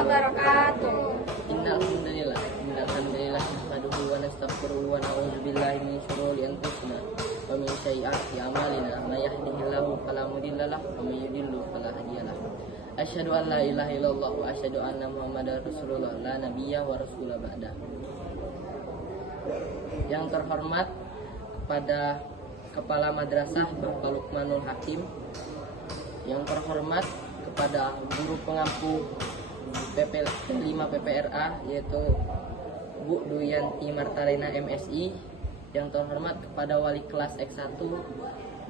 wabarakatuh. Innalhamdulillah nahmaduhu wa nastaghfiruhu wa na'udzu billahi min shururi anfusina wa min sayyiati a'malina may yahdihillahu fala mudilla lahu wa may yudlil fala hadiya lahu. Asyhadu an la ilaha illallah wa asyhadu anna Muhammadar Rasulullah la nabiyya wa rasula ba'da. Yang terhormat kepada Kepala Madrasah Bapak Lukmanul Hakim, yang terhormat kepada guru pengampu PP5 PPRA yaitu Bu Duyanti Martarina MSI, yang terhormat kepada wali kelas X1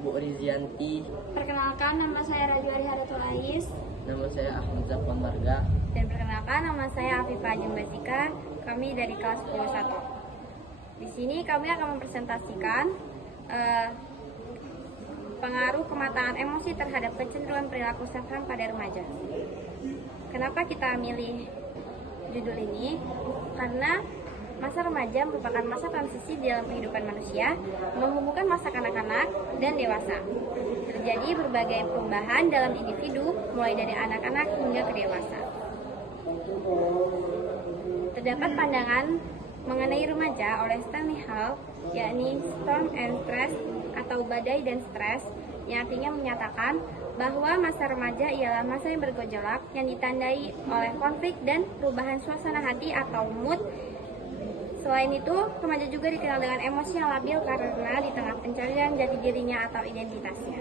Bu Rizianti. Perkenalkan, nama saya Rajuari Haratul Ais. Nama saya Ahmad Zafwan Marga. Dan perkenalkan, nama saya Afifah Jembasika. Kami dari kelas 21. Di sini kami akan mempresentasikan pengaruh kematangan emosi terhadap kecenderungan perilaku self-harm pada remaja. Kenapa kita milih judul ini? Karena masa remaja merupakan masa transisi dalam kehidupan manusia, menghubungkan masa kanak-kanak dan dewasa. Terjadi berbagai perubahan dalam individu, mulai dari anak-anak hingga ke dewasa. Terdapat pandangan mengenai remaja oleh Stanley Hall, yakni storm and stress atau badai dan stres, yang artinya menyatakan bahwa masa remaja ialah masa yang bergejolak yang ditandai oleh konflik dan perubahan suasana hati atau mood. Selain itu, remaja juga dikenal dengan emosi yang labil karena di tengah pencarian jati dirinya atau identitasnya.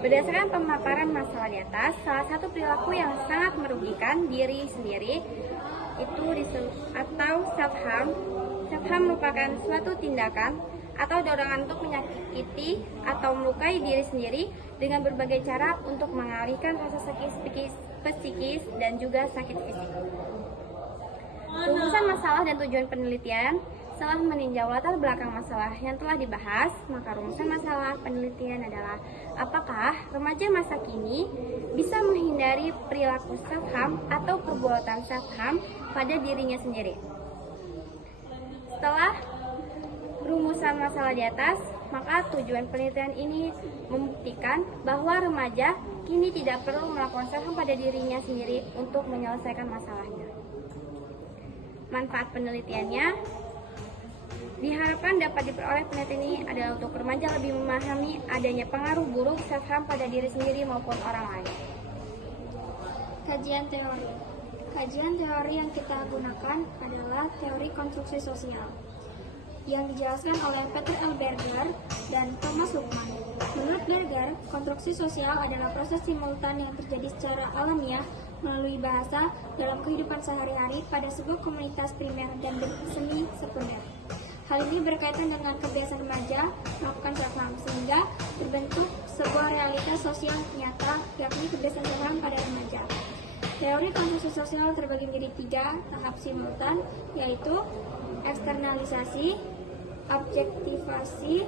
Berdasarkan pemaparan masalah di atas, salah satu perilaku yang sangat merugikan diri sendiri itu atau self-harm. Self-harm merupakan suatu tindakan atau dorongan untuk menyakiti atau melukai diri sendiri dengan berbagai cara untuk mengalihkan rasa sakit psikis dan juga sakit fisik. Rumusan masalah dan tujuan penelitian. Setelah meninjau latar belakang masalah yang telah dibahas, maka rumusan masalah penelitian adalah apakah remaja masa kini bisa menghindari perilaku self-harm atau perbuatan self-harm pada dirinya sendiri. Setelah rumusan masalah di atas, maka tujuan penelitian ini membuktikan bahwa remaja kini tidak perlu melakukan self-harm pada dirinya sendiri untuk menyelesaikan masalahnya. Manfaat penelitiannya diharapkan dapat diperoleh penelitian ini adalah untuk remaja lebih memahami adanya pengaruh buruk self-harm pada diri sendiri maupun orang lain. Kajian teori. Kajian teori yang kita gunakan adalah teori konstruksi sosial yang dijelaskan oleh Peter L. Berger dan Thomas Luckman. Menurut Berger, konstruksi sosial adalah proses simultan yang terjadi secara alamiah melalui bahasa dalam kehidupan sehari-hari pada sebuah komunitas primer dan semi sekunder. Hal ini berkaitan dengan kebiasaan remaja melakukan self-harm sehingga terbentuk sebuah realitas sosial nyata, yakni kebiasaan self-harm pada remaja. Teori konstruksi sosial terbagi menjadi 3 tahap simultan, yaitu eksternalisasi, objektivasi,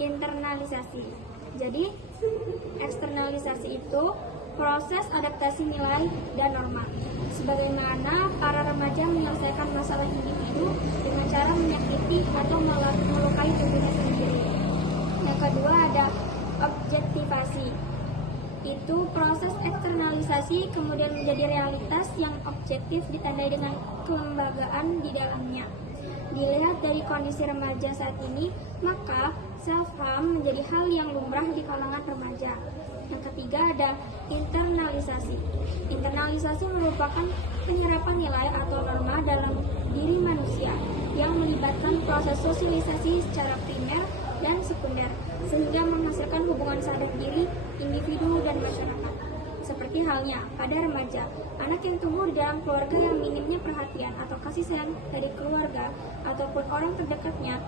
internalisasi. Jadi, eksternalisasi itu proses adaptasi nilai dan norma, sebagaimana para remaja menyelesaikan masalah individu dengan cara menyakiti atau melukai tubuhnya sendiri. Yang kedua ada objektivasi. Itu proses eksternalisasi kemudian menjadi realitas yang objektif ditandai dengan kelembagaan di dalamnya. Dilihat dari kondisi remaja saat ini, maka self-harm menjadi hal yang lumrah di kalangan remaja. Yang ketiga ada internalisasi. Internalisasi merupakan penyerapan nilai atau norma dalam diri manusia yang melibatkan proses sosialisasi secara primer dan sekunder sehingga menghasilkan hubungan sadar diri individu dan masyarakat. Seperti halnya pada remaja, anak yang tumbuh di dalam keluarga yang minimnya perhatian atau kasih sayang dari keluarga ataupun orang terdekatnya,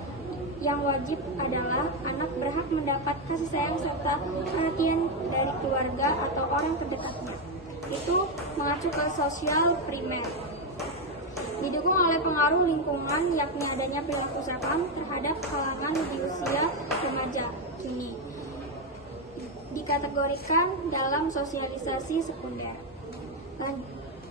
yang wajib adalah anak berhak mendapat kasih sayang serta perhatian dari keluarga atau orang terdekatnya. Itu mengacu ke sosial primer. Didukung oleh pengaruh lingkungan, yakni adanya perilaku self-harm terhadap kalangan di usia remaja kini. Dikategorikan dalam sosialisasi sekunder. Dan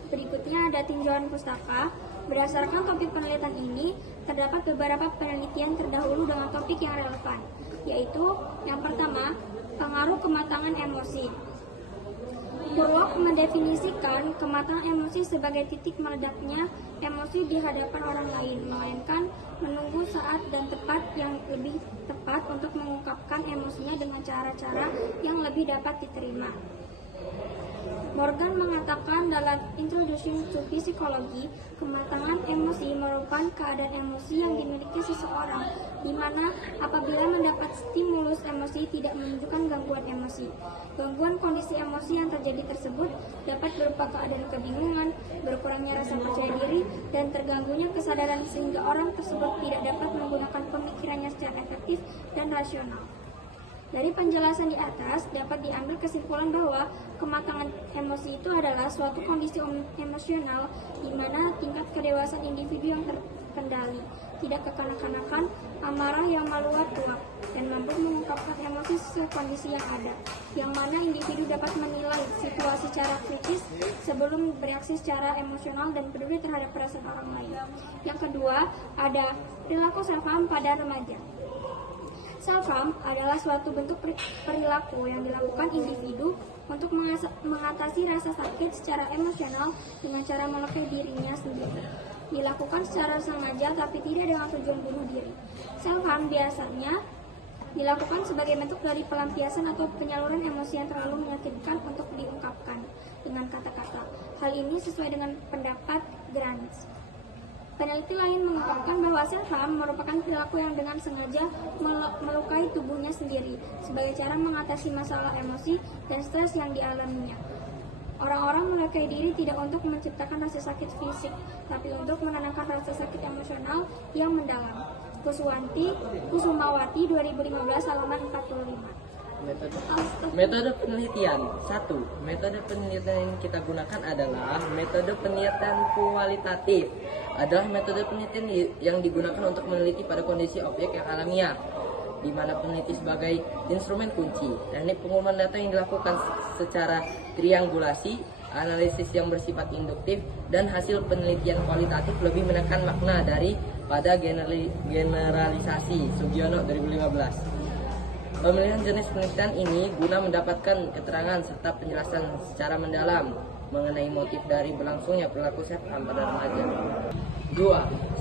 berikutnya ada tinjauan pustaka. Berdasarkan topik penelitian ini, terdapat beberapa penelitian terdahulu dengan topik yang relevan, yaitu yang pertama, pengaruh kematangan emosi. Prolog mendefinisikan kematangan emosi sebagai titik meledaknya emosi di hadapan orang lain, melainkan menunggu saat dan tempat yang lebih tepat untuk mengungkapkan emosinya dengan cara-cara yang lebih dapat diterima. Morgan mengatakan dalam Introduction to Psychology, kematangan emosi merupakan keadaan emosi yang dimiliki seseorang, di mana apabila mendapat stimulus emosi tidak menunjukkan gangguan emosi. Gangguan kondisi emosi yang terjadi tersebut dapat berupa keadaan kebingungan, berkurangnya rasa percaya diri, dan terganggunya kesadaran sehingga orang tersebut tidak dapat menggunakan pemikirannya secara efektif dan rasional. Dari penjelasan di atas, dapat diambil kesimpulan bahwa kematangan emosi itu adalah suatu kondisi emosional di mana tingkat kedewasaan individu yang terkendali, tidak kekanak-kanakan, amarah yang meluap tuap, dan mampu mengungkapkan emosi sesuai kondisi yang ada, yang mana individu dapat menilai situasi secara kritis sebelum bereaksi secara emosional dan peduli terhadap perasaan orang lain. Yang kedua, ada perilaku self-harm pada remaja. Self-harm adalah suatu bentuk perilaku yang dilakukan individu untuk mengatasi rasa sakit secara emosional dengan cara melukai dirinya sendiri. Dilakukan secara sengaja tapi tidak dengan tujuan bunuh diri. Self-harm biasanya dilakukan sebagai bentuk dari pelampiasan atau penyaluran emosi yang terlalu menyakitkan untuk diungkapkan dengan kata-kata. Hal ini sesuai dengan pendapat Grant. Peneliti lain mengungkapkan bahwa self-harm merupakan perilaku yang dengan sengaja melukai tubuhnya sendiri sebagai cara mengatasi masalah emosi dan stres yang dialaminya. Orang-orang melukai diri tidak untuk menciptakan rasa sakit fisik, tapi untuk menenangkan rasa sakit emosional yang mendalam. Kusumawati 2015 halaman 45. Metode penelitian. 1. Metode penelitian yang kita gunakan adalah metode penelitian kualitatif. Adalah metode penelitian yang digunakan untuk meneliti pada kondisi objek yang alamiah, di mana peneliti sebagai instrumen kunci. Teknik pengumpulan data yang dilakukan secara triangulasi, analisis yang bersifat induktif, dan hasil penelitian kualitatif lebih menekan makna daripada generalisasi. Sugiono 2015. Pemilihan jenis penelitian ini guna mendapatkan keterangan serta penjelasan secara mendalam mengenai motif dari berlangsungnya perilaku self-harm pada remaja. 2.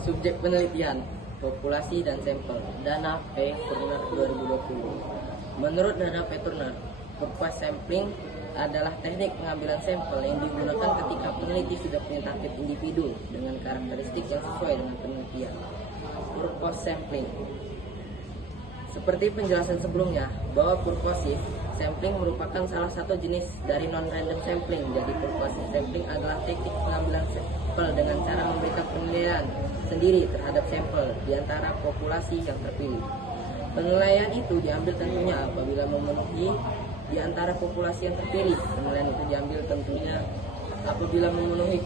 Subjek penelitian, populasi dan sampel. Dana P. Turner 2020. Menurut Dana P. Turner, purpose sampling adalah teknik pengambilan sampel yang digunakan ketika peneliti sudah punya target individu dengan karakteristik yang sesuai dengan penelitian. Purpose sampling. Seperti penjelasan sebelumnya, bahwa purposive sampling merupakan salah satu jenis dari non-random sampling. Jadi purposive sampling adalah teknik pengambilan sampel dengan cara memberikan penilaian sendiri terhadap sampel di antara populasi yang terpilih. Penilaian itu diambil tentunya apabila memenuhi di antara populasi yang terpilih. Penilaian itu diambil tentunya apabila memenuhi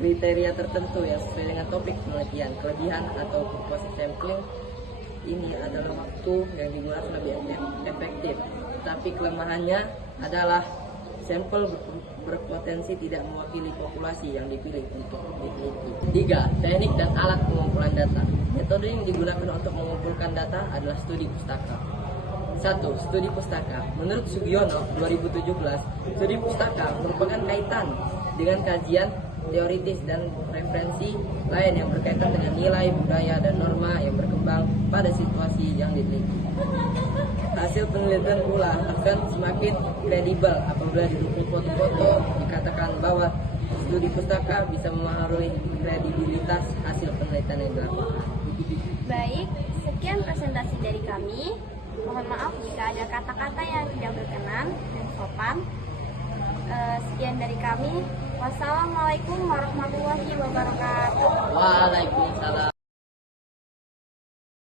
kriteria tertentu yang sesuai dengan topik penelitian. Kelebihan atau purposive sampling ini adalah waktu yang digunakan lebih efektif, tapi kelemahannya adalah sampel berpotensi tidak mewakili populasi yang dipilih untuk diteliti. 3. Teknik dan alat pengumpulan data. Metode yang digunakan untuk mengumpulkan data adalah studi pustaka. 1. Studi pustaka. Menurut Sugiono 2017, studi pustaka merupakan kaitan dengan kajian teoritis dan referensi lain yang berkaitan dengan nilai, budaya, dan norma yang berkembang pada situasi yang diteliti. Hasil penelitian pula akan semakin kredibel apabila didukung foto-foto dikatakan bahwa studi pustaka bisa mempengaruhi kredibilitas hasil penelitian yang dilakukan. Baik, sekian presentasi dari kami. Mohon maaf jika ada kata-kata yang tidak berkenan dan sopan. Sekian dari kami. Wassalamualaikum warahmatullahi wabarakatuh. Waalaikumsalam.